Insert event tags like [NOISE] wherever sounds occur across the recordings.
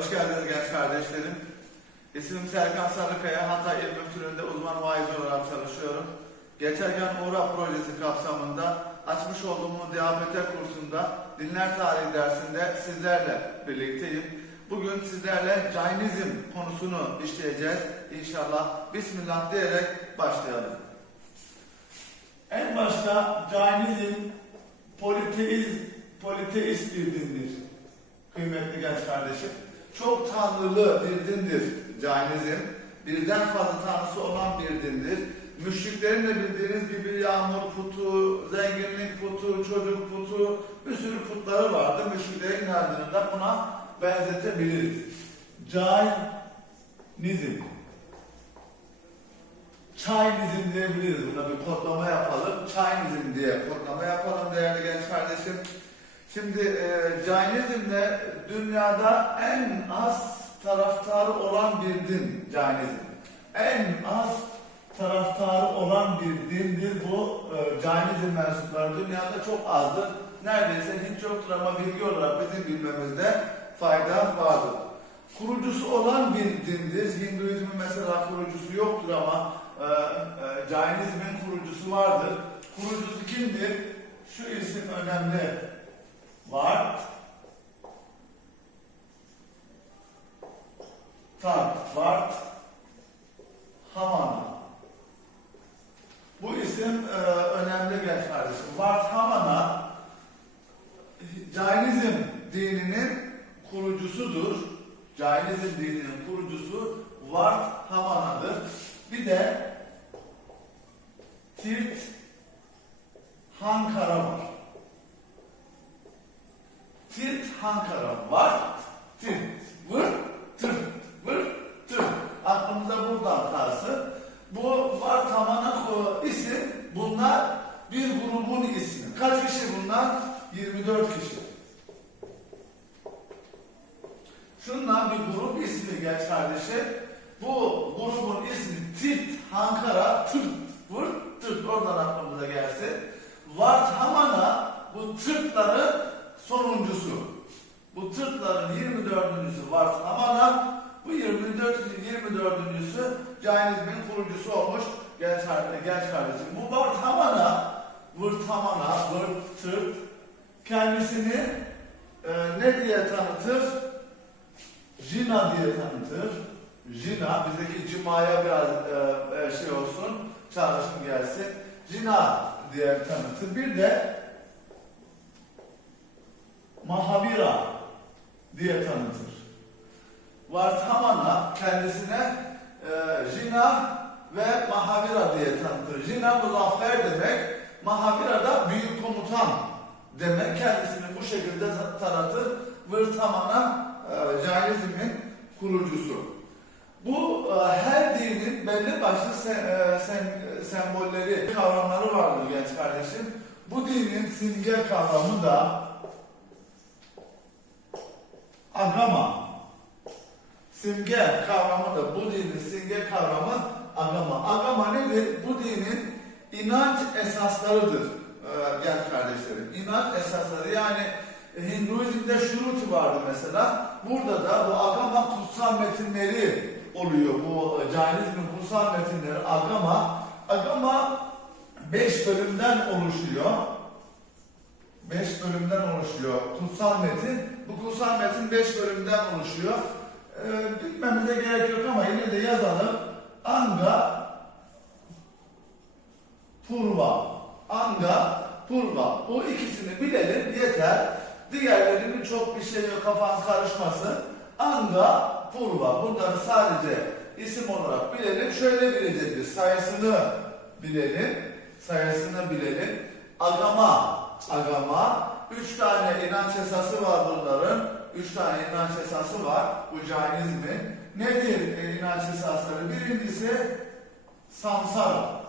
Hoş geldiniz genç kardeşlerim. İsmim Serkan Sarıkaya, Hatay İl Müftülüğü'nde uzman vaiz olarak çalışıyorum. Geçerken Uğra projesi kapsamında açmış olduğum diabete kursunda dinler tarihi dersinde sizlerle birlikteyim. Bugün sizlerle Cainizm konusunu işleyeceğiz. İnşallah Bismillah diyerek başlayalım. En başta Cainizm politeist, politeist bir dindir. Kıymetli genç kardeşim. Çok tanrılı bir dindir Cainizm. Birden fazla tanrısı olan bir dindir. Müşriklerin de bildiğiniz gibi yağmur putu, zenginlik putu, çocuk putu, bir sürü putları vardı. Müşriklerin inandığını da buna benzetebiliriz. Cainizm. Çaynizm diyebiliriz. Buna bir kodlama yapalım. Çaynizm diye kodlama yapalım değerli genç kardeşim. Şimdi e, Cainizmle dünyada en az taraftarı olan bir din Cainizm. En az taraftarı olan bir dindir bu e, Cainizm mensupları. Dünyada çok azdır. Neredeyse hiç yoktur ama bilgi olarak bizim bilmemizde fayda vardır. Kurucusu olan bir dindir. Hinduizmin mesela kurucusu yoktur ama e, e, Cainizmin kurucusu vardır. Kurucusu kimdir? Şu isim önemli. Vart Tart Vart Hamana Bu isim e, önemli genç kardeşim. Vart Hamana Cainizm dininin kurucusudur. Cainizm dininin kurucusu Vart Hamana'dır. Bir de Tirt Hankara var. Tirt Hankara var. Tirt vır tır vır tır. Aklımıza buradan kalsın. Bu var tamana isim. Bunlar bir grubun ismi. Kaç kişi bunlar? 24 kişi. Şundan bir grup ismi genç kardeşim. Bu grubun ismi Tit Hankara Tırt Vır Tırt oradan aklımıza gelsin. Vart Hamana bu tırtların sonuncusu. Bu tırtların 24.sü Vart Hamana bu 24. 24.sü Cainizmin kurucusu olmuş genç, genç kardeşim. Bu Vart Hamana Vırt Hamana Vırt Tırt kendisini e, ne diye tanıtır? Jina diye tanıtır. Jina, bizdeki cimaya biraz e, e, şey olsun, çağrışım gelsin. Jina diye tanıtır. Bir de Mahavira diye tanıtır. Vartamana kendisine e, Jina ve Mahavira diye tanıtır. Jina muzaffer demek, Mahavira da büyük komutan demek. Kendisini bu şekilde tanıtır. Vırtamana e, Cainizmin kurucusu. Bu e, her dinin belli başlı se, e, sem, sembolleri, kavramları vardır genç kardeşim. Bu dinin simge kavramı da agama. Simge kavramı da bu dinin simge kavramı agama. Agama nedir? Bu dinin inanç esaslarıdır e, genç kardeşlerim. İnanç esasları yani Hinduizm'de şurutu vardı mesela. Burada da bu agama kutsal metinleri oluyor. Bu Cainizmin kutsal metinleri agama. Agama beş bölümden oluşuyor. Beş bölümden oluşuyor. Kutsal metin. Bu kutsal metin beş bölümden oluşuyor. Ee, bilmemize gerek yok ama yine de yazalım. Anga Purva. Anga Purva. Bu ikisini bilelim yeter. Diğerlerinin çok bir şey yok kafanız karışmasın. Anga Purva. Bunları sadece isim olarak bilelim. Şöyle bileceğiz biz. Sayısını bilelim. Sayısını bilelim. Agama. Agama. Üç tane inanç esası var bunların. Üç tane inanç esası var. Bu Cainizmin. Nedir e, inanç esasları? Birincisi samsara.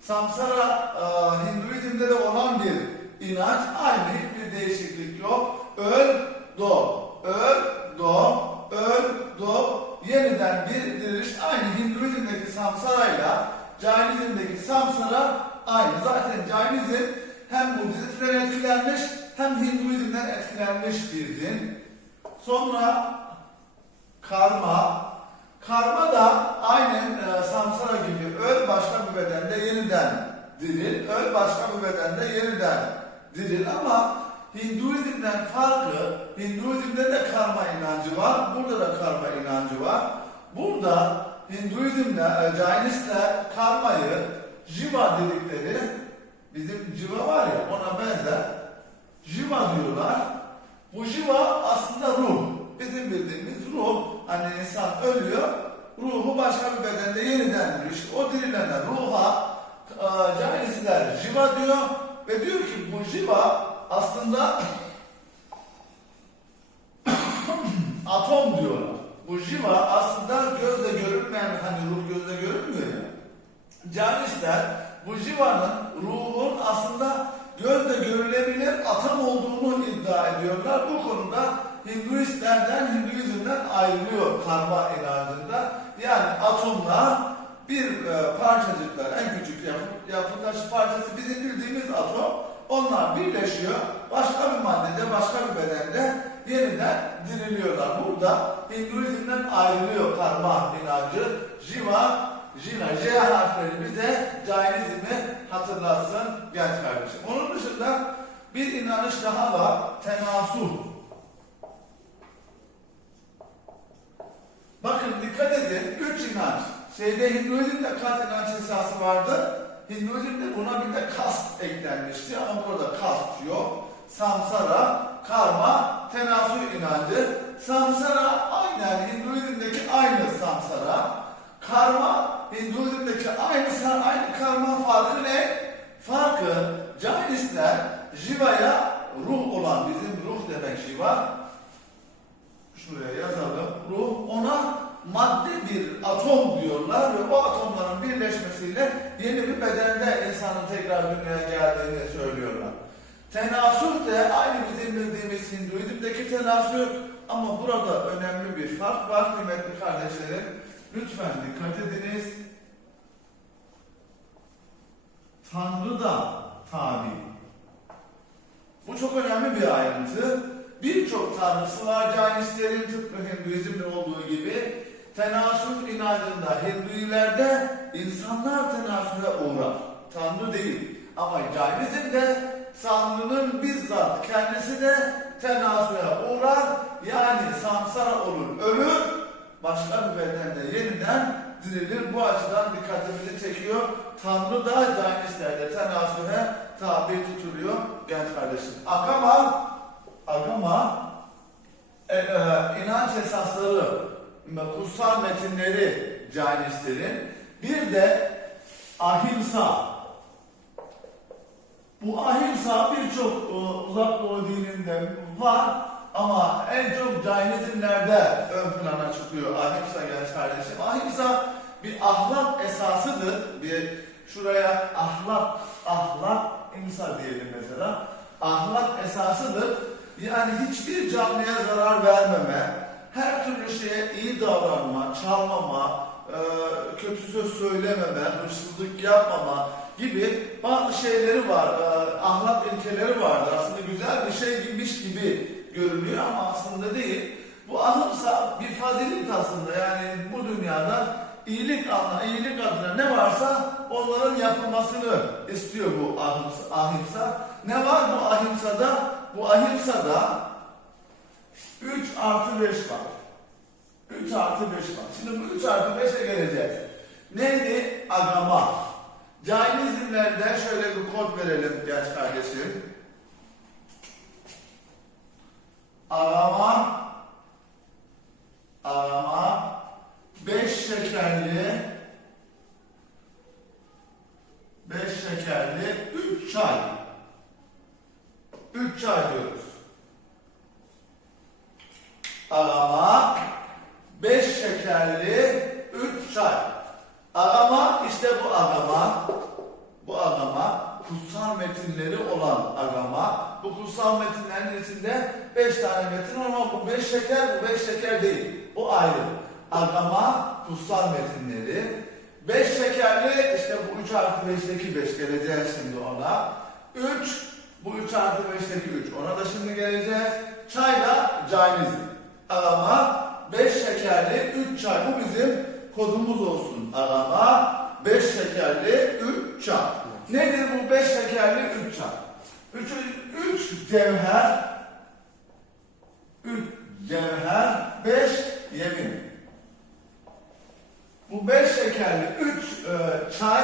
Samsara e, Hinduizm'de de olan bir inanç. Aynı bir değişiklik yok. Öl, doğ. Öl, doğ. Öl, doğ. Yeniden bir diriliş. Aynı Hinduizm'deki samsarayla Cainizm'deki samsara aynı. Zaten Cainizm hem Budizm'den etkilenmiş hem Hinduizm'den etkilenmiş bir din. Sonra karma. Karma da aynen e, samsara gibi öl başka bir bedende yeniden diril, öl başka bir bedende yeniden diril ama Hinduizm'den farkı, Hinduizm'de de karma inancı var, burada da karma inancı var. Burada Hinduizm'le, e, Jainistler karmayı Jiva dedikleri, bizim Jiva var ya ona benzer Jiva diyorlar. Bu Jiva aslında ruh. Bizim bildiğimiz ruh. Hani insan ölüyor, ruhu başka bir bedende yeniden diriliyor. İşte o dirilene ruha e, Jainistler Jiva diyor ve diyor ki bu Jiva aslında [COUGHS] atom diyorlar. Bu jiva aslında gözle görünmeyen hani ruh gözle görünmüyor. Canistler bu jivanın ruhun aslında gözle görülebilir atom olduğunu iddia ediyorlar. Bu konuda Hinduistlerden, Hinduizmden ayrılıyor karma inancında. Yani atomlar bir e, parçacıklar, en küçük yapı, yapı parçası bizim bildiğimiz atom. Onlar birleşiyor, başka bir maddede, başka bir bedende yeniden diriliyorlar. Burada Hinduizmden ayrılıyor karma inancı. Jiva, Jina, J harfleri bize Jainizmi hatırlatsın genç kardeşim. Onun dışında bir inanış daha var, tenasuh. Bakın dikkat edin, üç inanç. Şeyde Hinduizm'de kaç inanç esası vardı? Hinduizm'de buna bir de kast eklenmişti ama burada kast yok. Samsara, karma, tenasu inancı. Samsara aynen Hinduizm'deki aynı samsara. Karma Hinduizm'deki aynı aynı karma farkı ne? Farkı Jainistler Jiva'ya ruh olan bizim ruh demek Jiva. Şuraya yazalım. Ruh ona madde bir atom diyorlar ve o atomların birleşmesiyle yeni bir bedende insanın tekrar dünyaya geldiğini söylüyorlar. Tenasül de aynı bizim bildiğimiz Hinduizm'deki tenasül ama burada önemli bir fark var kıymetli kardeşlerim. Lütfen dikkat ediniz. Tanrı da tabi. Bu çok önemli bir ayrıntı. Birçok tanrısı var Jainistlerin tıpkı Hinduizm'de olduğu gibi. Tenasül inancında Hindulilerde insanlar tenasüle uğrar. Tanrı değil. Ama Jainizm'de Tanrı'nın bizzat kendisi de tenasüle uğrar. Yani samsara olur, ölür. Başka bir bedende yeniden dirilir. Bu açıdan dikkatimizi çekiyor. Tanrı da Jainistlerde tenasüle tabi tutuluyor genç kardeşim. Agama, agama e, e, inanç esasları, kutsal metinleri Jainistlerin. Bir de ahimsa. Bu ahimsa birçok e, uzak doğu dininde var ama en çok Jainizmlerde ön plana çıkıyor ahimsa genç kardeşim. Ahimsa bir ahlak esasıdır. Bir şuraya ahlak, ahlak, imsa diyelim mesela. Ahlak esasıdır. Yani hiçbir canlıya zarar vermeme, her türlü şeye iyi davranma, çalmama, e, kötü söz söylememe, hırsızlık yapmama gibi bazı şeyleri var, e, ahlak ilkeleri vardır. Aslında güzel bir şey gibiymiş gibi görünüyor ama aslında değil. Bu ahımsa bir fazilet aslında yani bu dünyada iyilik adına, iyilik adına ne varsa onların yapılmasını istiyor bu ahimsa. Ne var bu ahimsada? Bu ahimsada 3 artı 5 var. 3 artı 5 var. Şimdi bu 3 artı 5'e geleceğiz. Neydi? Agama. Cainizmlerde şöyle bir kod verelim genç kardeşim. Arama arama beş şekerli beş şekerli üç çay. Üç çay diyoruz. Arama beş şekerli üç çay. Agama işte bu agama. Bu agama kutsal metinleri olan agama. Bu kutsal metinlerin içinde beş tane metin ama bu beş şeker, bu beş şeker değil. Bu ayrı. Agama kutsal metinleri. Beş şekerli işte bu üç artı beşteki beş geleceğiz şimdi ona. Üç, bu üç artı beşteki üç. Ona da şimdi geleceğiz. Çay da Jainizm. arama 5 şekerli 3 çay. Bu bizim kodumuz olsun. Arama 5 şekerli 3 çay. Nedir bu 5 şekerli 3 çay? 3 3 cevher 3 cevher 5 yemin. Bu 5 şekerli 3 çay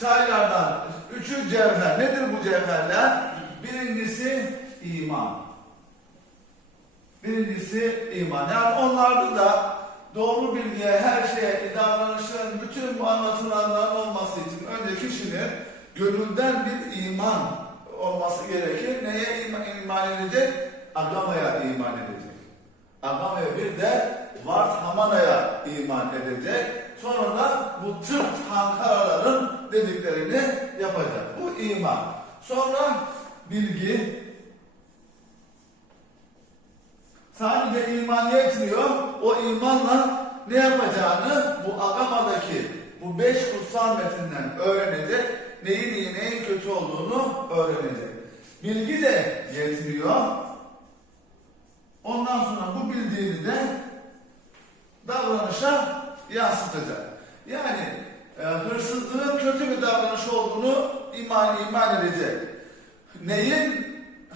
çaylardan 3'ü cevher. Nedir bu cevherler? Birincisi iman. Birincisi iman. Yani onlarda da doğru bilgiye, her şeye, davranışların bütün bu anlatılanların olması için önce kişinin gönülden bir iman olması gerekir. Neye iman, iman edecek? Agamaya iman edecek. Agamaya bir de Vart Hamana'ya iman edecek. Sonra da bu tırt hankaraların dediklerini yapacak. Bu iman. Sonra bilgi, Sadece iman yetmiyor. O imanla ne yapacağını bu Agama'daki bu beş kutsal metinden öğrenecek. Neyin iyi neyin kötü olduğunu öğrenecek. Bilgi de yetmiyor. Ondan sonra bu bildiğini de davranışa yansıtacak. Yani e, hırsızlığın kötü bir davranış olduğunu iman iman edecek. Neyin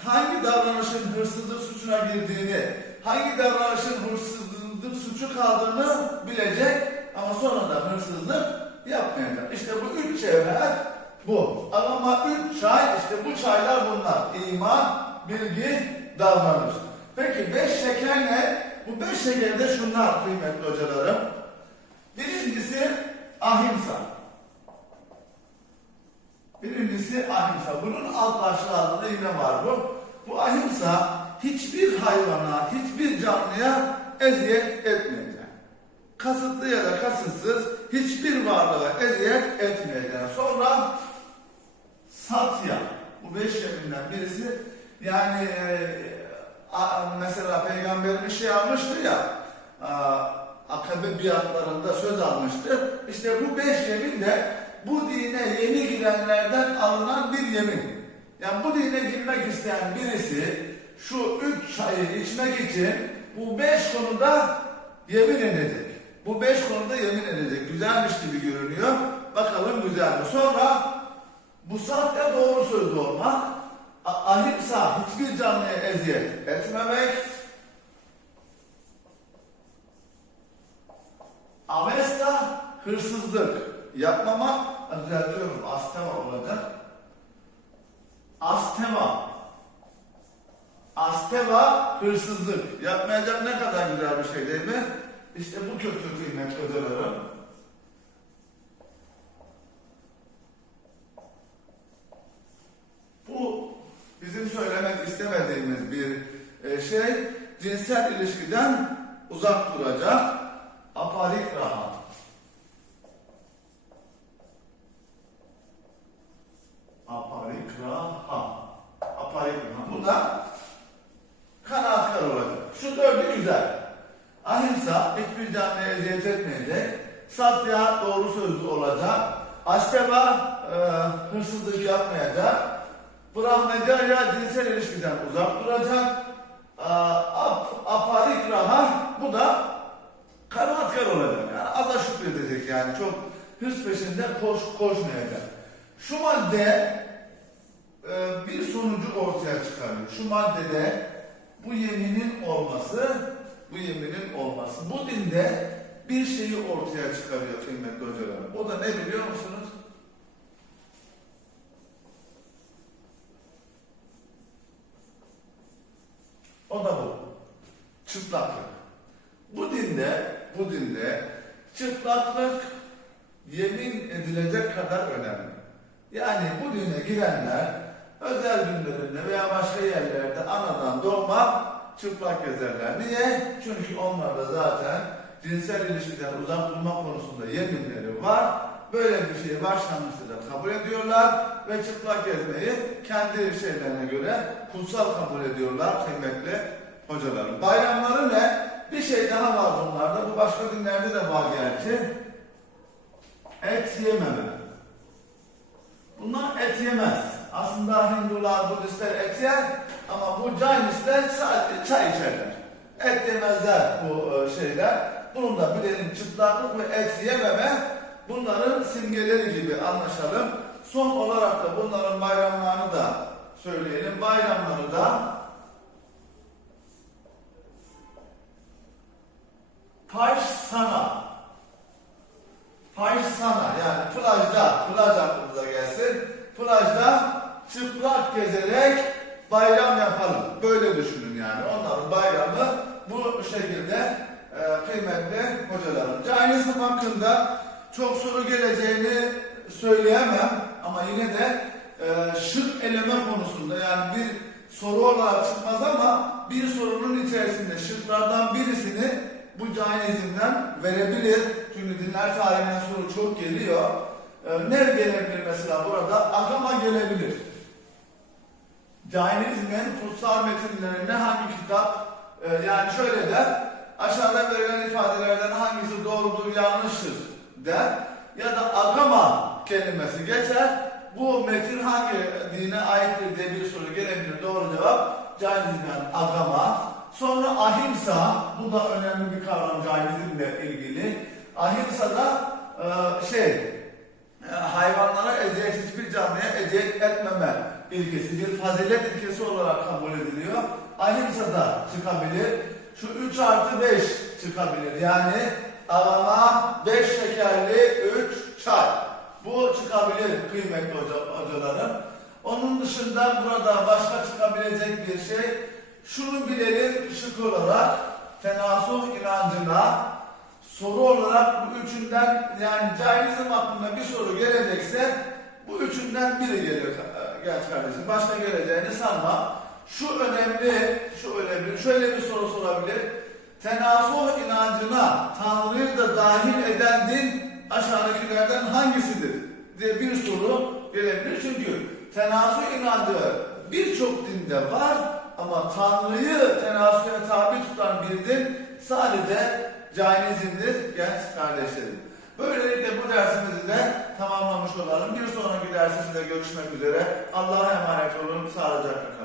hangi davranışın hırsızlık suçuna girdiğini, hangi davranışın hırsızlık suçu kaldığını bilecek ama sonra da hırsızlık yapmayacak. İşte bu üç cevher bu. Ama üç çay, işte bu çaylar bunlar. İman, bilgi, davranış. Peki beş şeker ne? Bu beş şeker de şunlar kıymetli hocalarım. Birincisi ahimsa. Birincisi ahimsa. Bunun alt başlığı altında yine var bu. Bu ahimsa hiçbir hayvana, hiçbir canlıya eziyet etmeyecek. Kasıtlı ya da kasıtsız hiçbir varlığa eziyet etmeyecek. Sonra satya. Bu beş yeminden birisi yani e, mesela peygamberimiz şey almıştı ya akabe biatlarında söz almıştı. İşte bu beş yemin de bu dine yeni girenlerden alınan bir yemin. Yani bu dine girmek isteyen birisi şu üç çayı içmek için bu beş konuda yemin edecek. Bu beş konuda yemin edecek. Güzelmiş gibi görünüyor. Bakalım güzel mi? Sonra bu saatte doğru sözlü olmak, ahimsa hiçbir canlıya eziyet etmemek, avesta hırsızlık yapmamak, düzeltiyorum astema olacak. Astema. Astema hırsızlık. Yapmayacak ne kadar güzel bir şey değil mi? İşte bu kötü kıymet hocalarım. Bu bizim söylemek istemediğimiz bir e, şey. Cinsel ilişkiden uzak duracak. Aparik rahat. Aparikraha. Aparikraha. Bu da kanaatkar olacak. Şu dördü güzel. Ahimsa hiçbir canlıya eziyet etmeyecek. Satya doğru sözlü olacak. Asteva e, hırsızlık yapmayacak. Brahmacaya cinsel ilişkiden uzak duracak. Ap, aparikraha bu da kanaatkar olacak. Yani aza şükredecek yani. Çok hırs peşinde koş, koşmayacak. Şu madde e, bir sonucu ortaya çıkarıyor. Şu maddede bu yeminin olması, bu yeminin olması. Bu dinde bir şeyi ortaya çıkarıyor kıymetli hocalarım. O da ne biliyor musunuz? O da bu. Çıplaklık. Bu dinde, bu dinde çıplaklık yemin edilecek kadar önemli. Yani bu dine girenler özel günlerinde veya başka yerlerde anadan doğma çıplak gezerler. Niye? Çünkü onlarda zaten cinsel ilişkiden uzak durma konusunda yeminleri var. Böyle bir şeyi başlangıçta da kabul ediyorlar ve çıplak gezmeyi kendi şeylerine göre kutsal kabul ediyorlar kıymetli hocalarım. Bayramları ne? Bir şey daha var bunlarda. Bu başka dinlerde de var gerçi. Et yememe. Bunlar et yemez. Aslında Hindular, Budistler et yer ama bu Jainistler sadece çay içerler. Et yemezler bu e, şeyler. Bunun da bilelim çıplaklık ve et yememe bunların simgeleri gibi anlaşalım. Son olarak da bunların bayramlarını da söyleyelim. Bayramları da Paşsana. Paşsana yani plajda, plaj aklımıza gelsin. Plajda çıplak gezerek bayram yapalım. Böyle düşünün yani. Onların bayramı bu şekilde e, kıymetli hocalarım. Cahinizm hakkında soru geleceğini söyleyemem ama yine de e, şık eleme konusunda yani bir soru olarak çıkmaz ama bir sorunun içerisinde şıklardan birisini bu cahinizmden verebilir. Çünkü dinler tarihinden soru çok geliyor. E, ne gelebilir mesela burada? Agama gelebilir. Cahinizmin kutsal metinlerinde hangi kitap e, yani şöyle der aşağıda verilen ifadelerden hangisi doğrudur yanlıştır der ya da agama kelimesi geçer bu metin hangi dine aittir diye bir soru gelebilir doğru cevap Cahinizmden agama sonra ahimsa bu da önemli bir kavram Cahinizmle ilgili ahimsa da e, şey e, hayvanlara eziyet hiçbir canlıya eziyet etmeme ilkesi bir fazilet ilkesi olarak kabul ediliyor. Ahimsa da çıkabilir. Şu 3 artı 5 çıkabilir. Yani alama 5 şekerli 3 çay. Bu çıkabilir kıymetli hoca, hocalarım. Onun dışında burada başka çıkabilecek bir şey şunu bilelim şık olarak tenasuh inancına soru olarak bu üçünden yani caizim hakkında bir soru gelecekse bu üçünden biri geliyor genç kardeşim. Başka geleceğini sanma. Şu önemli, şu önemli. Şöyle bir soru sorabilir. Tenasuh inancına Tanrı'yı da dahil eden din aşağıdakilerden hangisidir? diye bir soru gelebilir. Çünkü tenasuh inancı birçok dinde var ama Tanrı'yı tenasuya tabi tutan bir din sadece Cainizmdir genç kardeşlerim. Böylelikle bu dersimizi de tamamlamış olalım. Bir sonraki dersimizde görüşmek üzere. Allah'a emanet olun. Sağlıcakla.